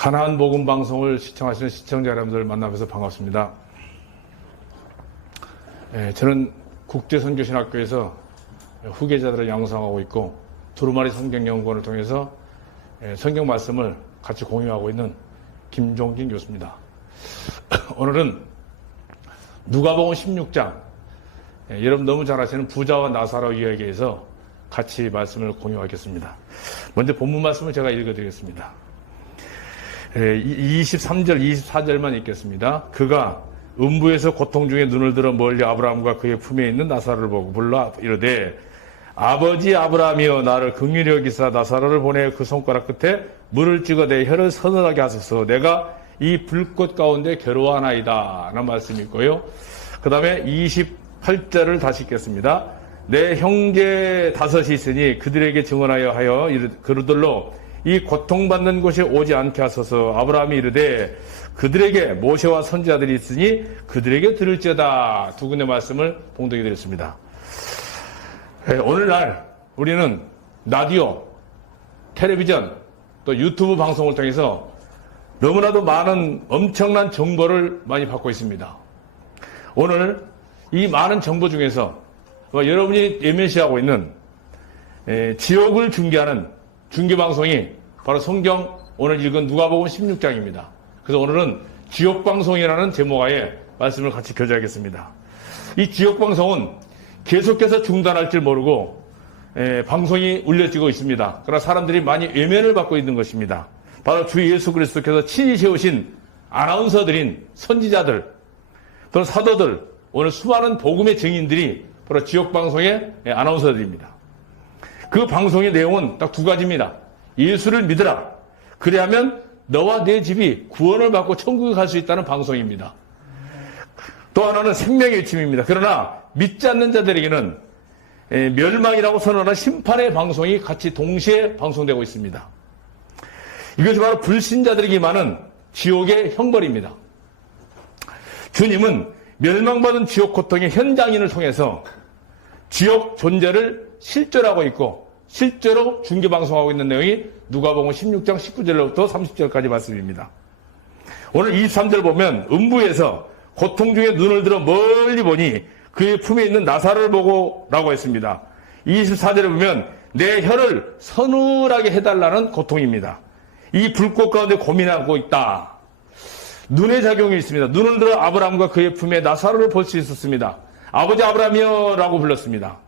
가나안 복음 방송을 시청하시는 시청자 여러분들 만나뵈서 반갑습니다. 저는 국제선교신학교에서 후계자들을 양성하고 있고 두루마리 성경연구원을 통해서 성경 말씀을 같이 공유하고 있는 김종진 교수입니다. 오늘은 누가복음 16장, 여러분 너무 잘 아시는 부자와 나사로 이야기에서 같이 말씀을 공유하겠습니다. 먼저 본문 말씀을 제가 읽어드리겠습니다. 23절, 24절만 읽겠습니다. 그가 음부에서 고통 중에 눈을 들어 멀리 아브라함과 그의 품에 있는 나사로를 보고 불러 이르되 아버지 아브라함이여 나를 긍휼히 여기사 나사로를 보내 그 손가락 끝에 물을 찍어 내 혀를 서늘하게 하소서. 내가 이 불꽃 가운데 괴로워하나이다 라는 말씀이 있고요. 그 다음에 28절을 다시 읽겠습니다. 내 형제 다섯이 있으니 그들에게 증언하여 하여 그들로 이 고통받는 곳이 오지 않게 하소서. 아브라함이 이르되 그들에게 모세와 선지자들이 있으니 그들에게 들을지어다. 두 군데 말씀을 봉독해 드렸습니다. 오늘날 우리는 라디오, 텔레비전, 또 유튜브 방송을 통해서 너무나도 많은 엄청난 정보를 많이 받고 있습니다. 오늘 이 많은 정보 중에서 여러분이 예면시하고 있는 지옥을 중계하는 중계방송이 바로 성경 오늘 읽은 누가복음 16장입니다. 그래서 오늘은 지옥방송이라는 제목하에 말씀을 같이 교제하겠습니다. 이 지옥방송은 계속해서 중단할 줄 모르고 방송이 울려지고 있습니다. 그러나 사람들이 많이 외면을 받고 있는 것입니다. 바로 주 예수 그리스도께서 친히 세우신 아나운서들인 선지자들 또는 사도들, 오늘 수많은 복음의 증인들이 바로 지옥방송의 아나운서들입니다. 그 방송의 내용은 딱 두 가지입니다. 예수를 믿으라. 그래야면 너와 내 집이 구원을 받고 천국에 갈 수 있다는 방송입니다. 또 하나는 생명의 외침입니다. 그러나 믿지 않는 자들에게는 멸망이라고 선언하는 심판의 방송이 같이 동시에 방송되고 있습니다. 이것이 바로 불신자들에게만은 지옥의 형벌입니다. 주님은 멸망받은 지옥 고통의 현장인을 통해서 지옥 존재를 실존하고 있고 실제로 중계방송하고 있는 내용이 누가복음 16장 19절부터 30절까지 말씀입니다. 오늘 23절 보면 음부에서 고통 중에 눈을 들어 멀리 보니 그의 품에 있는 나사로를 보고 라고 했습니다. 24절에 보면 내 혀를 서늘하게 해달라는 고통입니다. 이 불꽃 가운데 고민하고 있다. 눈의 작용이 있습니다. 눈을 들어 아브라함과 그의 품에 나사로를 볼 수 있었습니다. 아버지 아브라함이여 라고 불렀습니다.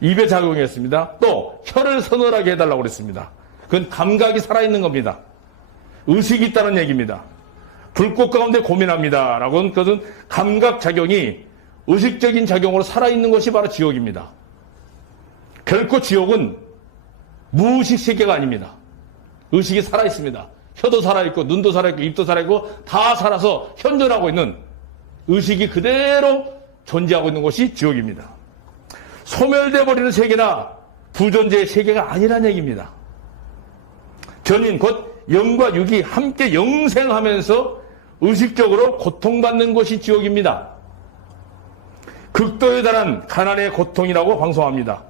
입의 작용이었습니다. 또 혀를 서늘하게 해달라고 그랬습니다. 그건 감각이 살아있는 겁니다. 의식이 있다는 얘기입니다. 불꽃 가운데 고민합니다 라고 하는 것은 감각작용이 의식적인 작용으로 살아있는 것이 바로 지옥입니다. 결코 지옥은 무의식 세계가 아닙니다. 의식이 살아있습니다. 혀도 살아있고 눈도 살아있고 입도 살아있고 다 살아서 현존하고 있는 의식이 그대로 존재하고 있는 것이 지옥입니다. 소멸돼 버리는 세계나 부존재의 세계가 아니란 얘기입니다. 전인 곧 영과 육이 함께 영생하면서 의식적으로 고통받는 것이 지옥입니다. 극도에 달한 가난의 고통이라고 방송합니다.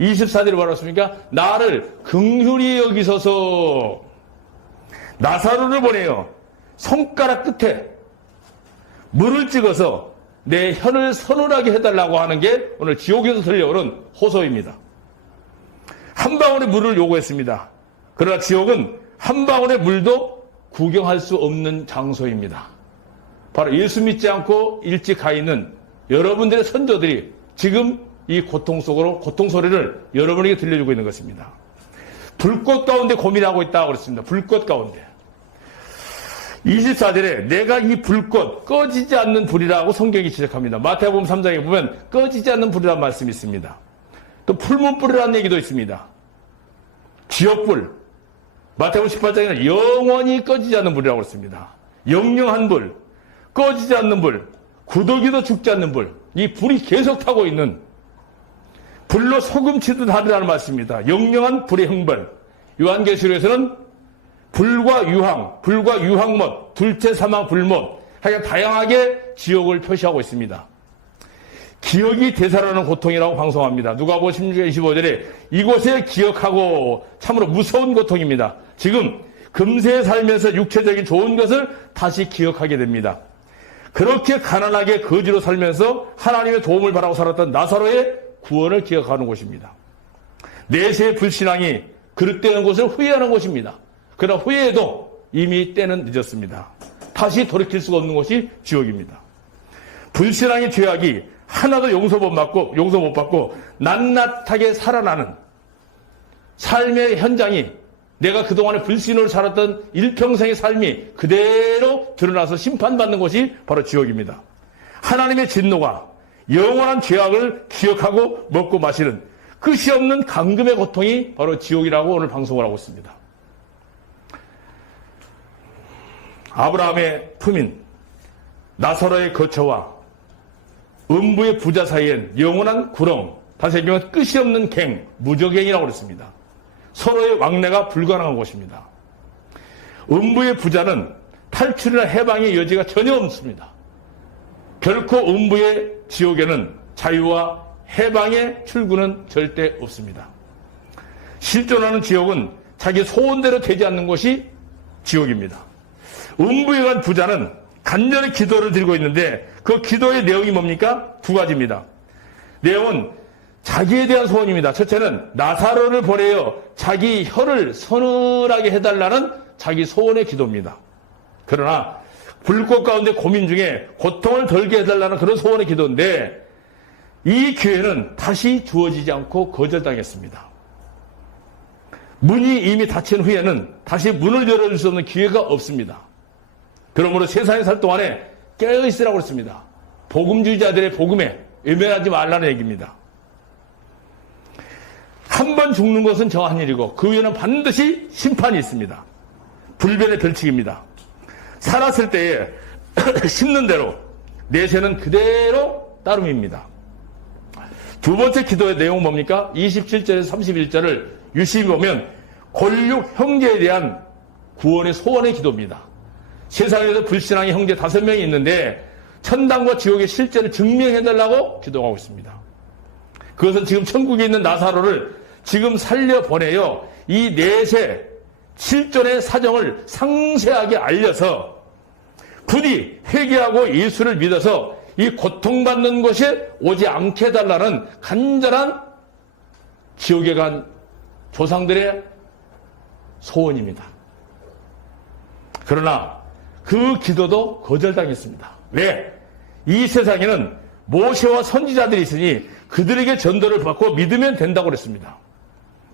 24절에 말했습니까? 나를 긍휼히 여기소서. 나사로를 보내요. 손가락 끝에 물을 찍어서 내 혀를 서늘하게 해달라고 하는 게 오늘 지옥에서 들려오는 호소입니다. 한 방울의 물을 요구했습니다. 그러나 지옥은 한 방울의 물도 구경할 수 없는 장소입니다. 바로 예수 믿지 않고 일찍 가 있는 여러분들의 선조들이 지금 이 고통 속으로 고통 소리를 여러분에게 들려주고 있는 것입니다. 불꽃 가운데 고민하고 있다고 그랬습니다. 불꽃 가운데. 24절에 내가 이 불꽃 꺼지지 않는 불이라고 성경이 지적합니다. 마태복음 3장에 보면 꺼지지 않는 불이라는 말씀이 있습니다. 또 풀문불이라는 얘기도 있습니다. 지옥불. 마태복음 18장에는 영원히 꺼지지 않는 불이라고 했습니다. 영영한 불, 꺼지지 않는 불, 구더기도 죽지 않는 불. 이 불이 계속 타고 있는 불로 소금치듯 하리라는 말씀입니다. 영영한 불의 형벌. 요한계시록에서는 불과 유황, 불과 유황못, 둘째 사망 불못, 하여간 다양하게 지옥을 표시하고 있습니다. 기억이 되살아나는 고통이라고 방송합니다. 누가복음 16장 25절에 이곳에 기억하고 참으로 무서운 고통입니다. 지금 금세에 살면서 육체적인 좋은 것을 다시 기억하게 됩니다. 그렇게 가난하게 거지로 살면서 하나님의 도움을 바라고 살았던 나사로의 구원을 기억하는 곳입니다. 내세의 불신앙이 그릇되는 것을 후회하는 것입니다. 그러나 후회해도 이미 때는 늦었습니다. 다시 돌이킬 수가 없는 것이 지옥입니다. 불신앙의 죄악이 하나도 용서 못 받고 낱낱하게 살아나는 삶의 현장이 내가 그동안에 불신으로 살았던 일평생의 삶이 그대로 드러나서 심판받는 것이 바로 지옥입니다. 하나님의 진노가 영원한 죄악을 기억하고 먹고 마시는 끝이 없는 감금의 고통이 바로 지옥이라고 오늘 방송을 하고 있습니다. 아브라함의 품인 나사로의 거처와 음부의 부자 사이엔 영원한 구렁, 다시 얘기하면 끝이 없는 갱, 무저갱이라고 그랬습니다. 서로의 왕래가 불가능한 곳입니다. 음부의 부자는 탈출이나 해방의 여지가 전혀 없습니다. 결코 음부의 지옥에는 자유와 해방의 출구는 절대 없습니다. 실존하는 지옥은 자기 소원대로 되지 않는 것이 지옥입니다. 음부에 간 부자는 간절히 기도를 드리고 있는데 그 기도의 내용이 뭡니까? 두 가지입니다. 내용은 자기에 대한 소원입니다. 첫째는 나사로를 보내어 자기 혀를 서늘하게 해달라는 자기 소원의 기도입니다. 그러나 불꽃 가운데 고민 중에 고통을 덜게 해달라는 그런 소원의 기도인데 이 기회는 다시 주어지지 않고 거절당했습니다. 문이 이미 닫힌 후에는 다시 문을 열어줄 수 없는 기회가 없습니다. 그러므로 세상에 살 동안에 깨어있으라고 했습니다. 복음주의자들의 복음에 외면하지 말라는 얘기입니다. 한 번 죽는 것은 정한 일이고 그 위에는 반드시 심판이 있습니다. 불변의 벌칙입니다. 살았을 때에 심는 대로 내세는 그대로 따름입니다. 두 번째 기도의 내용은 뭡니까? 27절에서 31절을 유심히 보면 권력 형제에 대한 구원의 소원의 기도입니다. 세상에서 불신앙의 형제 5명이 있는데 천당과 지옥의 실제를 증명해달라고 기도하고 있습니다. 그것은 지금 천국에 있는 나사로를 지금 살려보내요. 이 내세 실존의 사정을 상세하게 알려서 부디 회개하고 예수를 믿어서 이 고통받는 것에 오지 않게 해달라는 간절한 지옥에 간 조상들의 소원입니다. 그러나 그 기도도 거절당했습니다. 왜? 이 세상에는 모세와 선지자들이 있으니 그들에게 전도를 받고 믿으면 된다고 그랬습니다.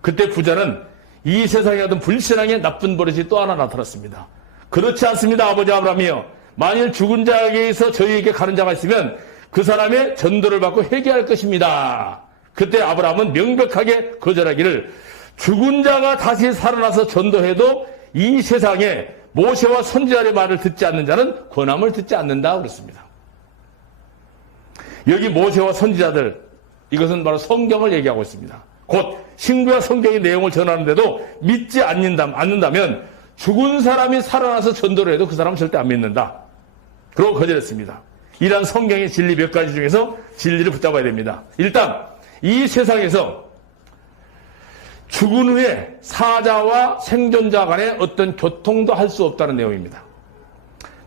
그때 부자는 이 세상에 하던 불신앙의 나쁜 버릇이 또 하나 나타났습니다. 그렇지 않습니다, 아버지 아브라함이요. 만일 죽은 자에게서 저희에게 가는 자가 있으면 그 사람의 전도를 받고 회개할 것입니다. 그때 아브라함은 명백하게 거절하기를 죽은 자가 다시 살아나서 전도해도 이 세상에 모세와 선지자의 말을 듣지 않는 자는 권함을 듣지 않는다 그랬습니다. 여기 모세와 선지자들, 이것은 바로 성경을 얘기하고 있습니다. 곧 신구약 성경의 내용을 전하는데도 믿지 않는다면 죽은 사람이 살아나서 전도를 해도 그 사람은 절대 안 믿는다. 그러고 거절했습니다. 이러한 성경의 진리 몇 가지 중에서 진리를 붙잡아야 됩니다. 일단 이 세상에서 죽은 후에 사자와 생존자 간에 어떤 교통도 할 수 없다는 내용입니다.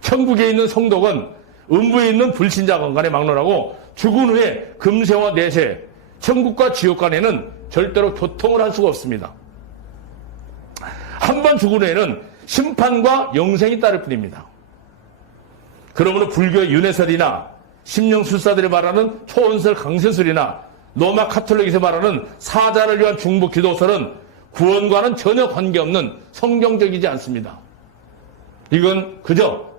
천국에 있는 성도건 음부에 있는 불신자 간에 막론하고 죽은 후에 금세와 내세, 천국과 지옥 간에는 절대로 교통을 할 수가 없습니다. 한 번 죽은 후에는 심판과 영생이 따를 뿐입니다. 그러므로 불교의 윤회설이나 심령술사들이 말하는 초원설 강세술이나 로마 카톨릭에서 말하는 사자를 위한 중보 기도설은 구원과는 전혀 관계없는 성경적이지 않습니다. 이건 그저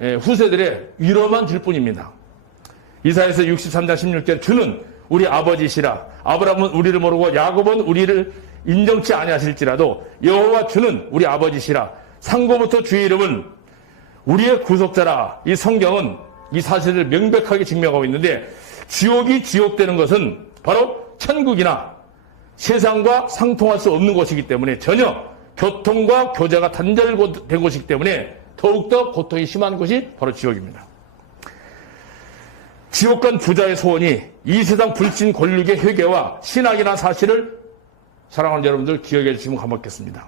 후세들의 위로만 줄 뿐입니다. 이사야서 63장 16절 주는 우리 아버지시라 아브라함은 우리를 모르고 야곱은 우리를 인정치 아니하실지라도 여호와 주는 우리 아버지시라 상고부터 주의 이름은 우리의 구속자라. 이 성경은 이 사실을 명백하게 증명하고 있는데 지옥이 지옥되는 것은 바로 천국이나 세상과 상통할 수 없는 곳이기 때문에 전혀 교통과 교제가 단절된 곳이기 때문에 더욱더 고통이 심한 곳이 바로 지옥입니다. 지옥 간 부자의 소원이 이 세상 불신 권력의 회개와 신학이라는 사실을 사랑하는 여러분들 기억해 주시면 고맙겠습니다.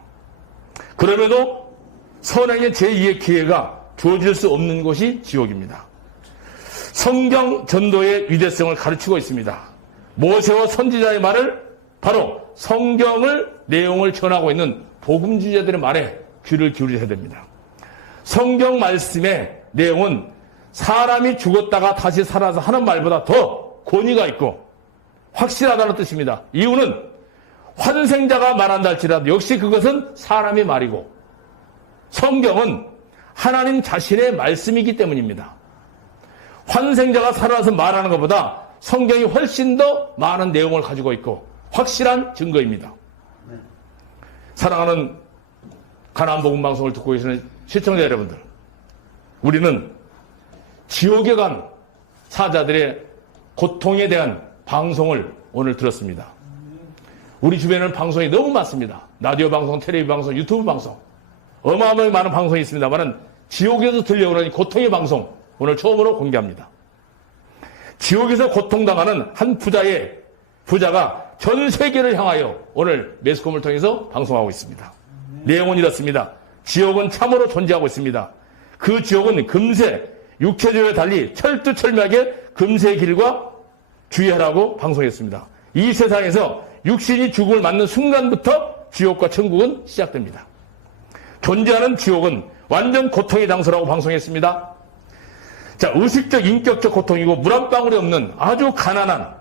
그럼에도 선행의 제2의 기회가 주어질 수 없는 곳이 지옥입니다. 성경 전도의 위대성을 가르치고 있습니다. 모세와 선지자의 말을 바로 성경을 내용을 전하고 있는 복음주의자들의 말에 귀를 기울여야 됩니다. 성경 말씀의 내용은 사람이 죽었다가 다시 살아서 하는 말보다 더 권위가 있고 확실하다는 뜻입니다. 이유는 환생자가 말한다 할지라도 역시 그것은 사람의 말이고 성경은 하나님 자신의 말씀이기 때문입니다. 환생자가 살아나서 말하는 것보다 성경이 훨씬 더 많은 내용을 가지고 있고 확실한 증거입니다. 사랑하는 가나안복음방송을 듣고 계시는 시청자 여러분들, 우리는 지옥에 간 사자들의 고통에 대한 방송을 오늘 들었습니다. 우리 주변에는 방송이 너무 많습니다. 라디오 방송, 텔레비전 방송, 유튜브 방송, 어마어마하게 많은 방송이 있습니다만 지옥에서 들려오는 고통의 방송 오늘 처음으로 공개합니다. 지옥에서 고통당하는 한 부자가 전 세계를 향하여 오늘 매스컴을 통해서 방송하고 있습니다. 내용은 이렇습니다. 지옥은 참으로 존재하고 있습니다. 그 지옥은 금세 육체적으로 달리 철두철미하게 금세의 길과 주의하라고 방송했습니다. 이 세상에서 육신이 죽음을 맞는 순간부터 지옥과 천국은 시작됩니다. 존재하는 지옥은 완전 고통의 장소라고 방송했습니다. 자, 의식적, 인격적 고통이고 물 한 방울이 없는 아주 가난한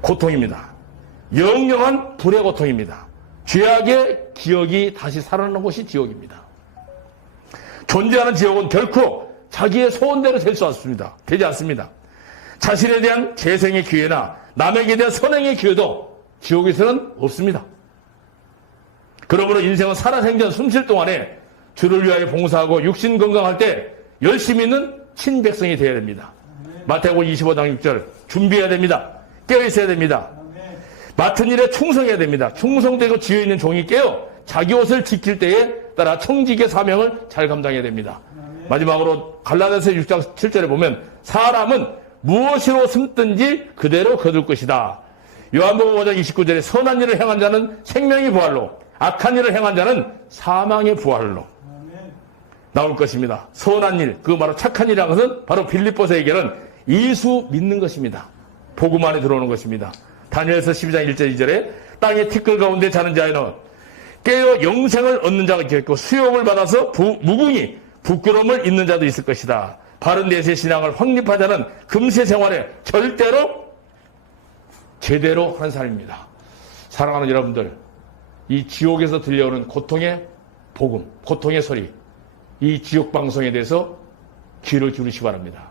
고통입니다. 영영한 불의 고통입니다. 죄악의 기억이 다시 살아나는 곳이 지옥입니다. 존재하는 지옥은 결코 자기의 소원대로 될 수 없습니다. 되지 않습니다. 자신에 대한 재생의 기회나 남에게 대한 선행의 기회도 지옥에서는 없습니다. 그러므로 인생은 살아생전 숨쉴 동안에 주를 위하여 봉사하고 육신 건강할 때 열심히 있는 친백성이 되어야 됩니다. 마태복음 25장 6절 준비해야 됩니다. 깨어있어야 됩니다. 맡은 일에 충성해야 됩니다. 충성되고 지혜있는 종이 깨어 자기 옷을 지킬 때에 따라 청직의 사명을 잘 감당해야 됩니다. 마지막으로 갈라디아서 6장 7절에 보면 사람은 무엇으로 숨든지 그대로 거둘 것이다. 요한복음 5장 29절에 선한 일을 행한 자는 생명의 부활로 악한 일을 행한 자는 사망의 부활로 나올 것입니다. 선한 일, 그 바로 착한 일이라는 것은 바로 빌립보서에게는 예수 믿는 것입니다. 복음 안에 들어오는 것입니다. 다니엘서 12장 1절 2절에 땅의 티끌 가운데 자는 자에는 깨어 영생을 얻는 자가 있겠고 수욕을 받아서 무궁히 부끄러움을 잊는 자도 있을 것이다. 바른 내세 신앙을 확립하자는 금세 생활에 절대로 제대로 하는 사람입니다. 사랑하는 여러분들, 이 지옥에서 들려오는 고통의 복음, 고통의 소리, 이 지옥 방송에 대해서 귀를 기울이시기 바랍니다.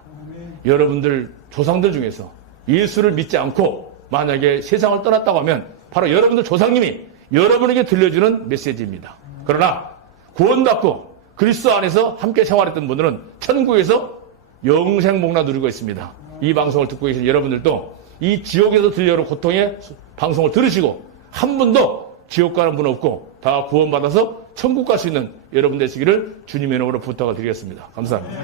여러분들 조상들 중에서 예수를 믿지 않고 만약에 세상을 떠났다고 하면 바로 여러분들 조상님이 여러분에게 들려주는 메시지입니다. 그러나 구원받고 그리스도 안에서 함께 생활했던 분들은 천국에서 영생 복락 누리고 있습니다. 이 방송을 듣고 계신 여러분들도 이 지옥에서 들려오는 고통의 방송을 들으시고 한 분도 지옥 가는 분 없고 다 구원받아서 천국 갈 수 있는 여러분 되시기를 주님의 이름으로 부탁을 드리겠습니다. 감사합니다.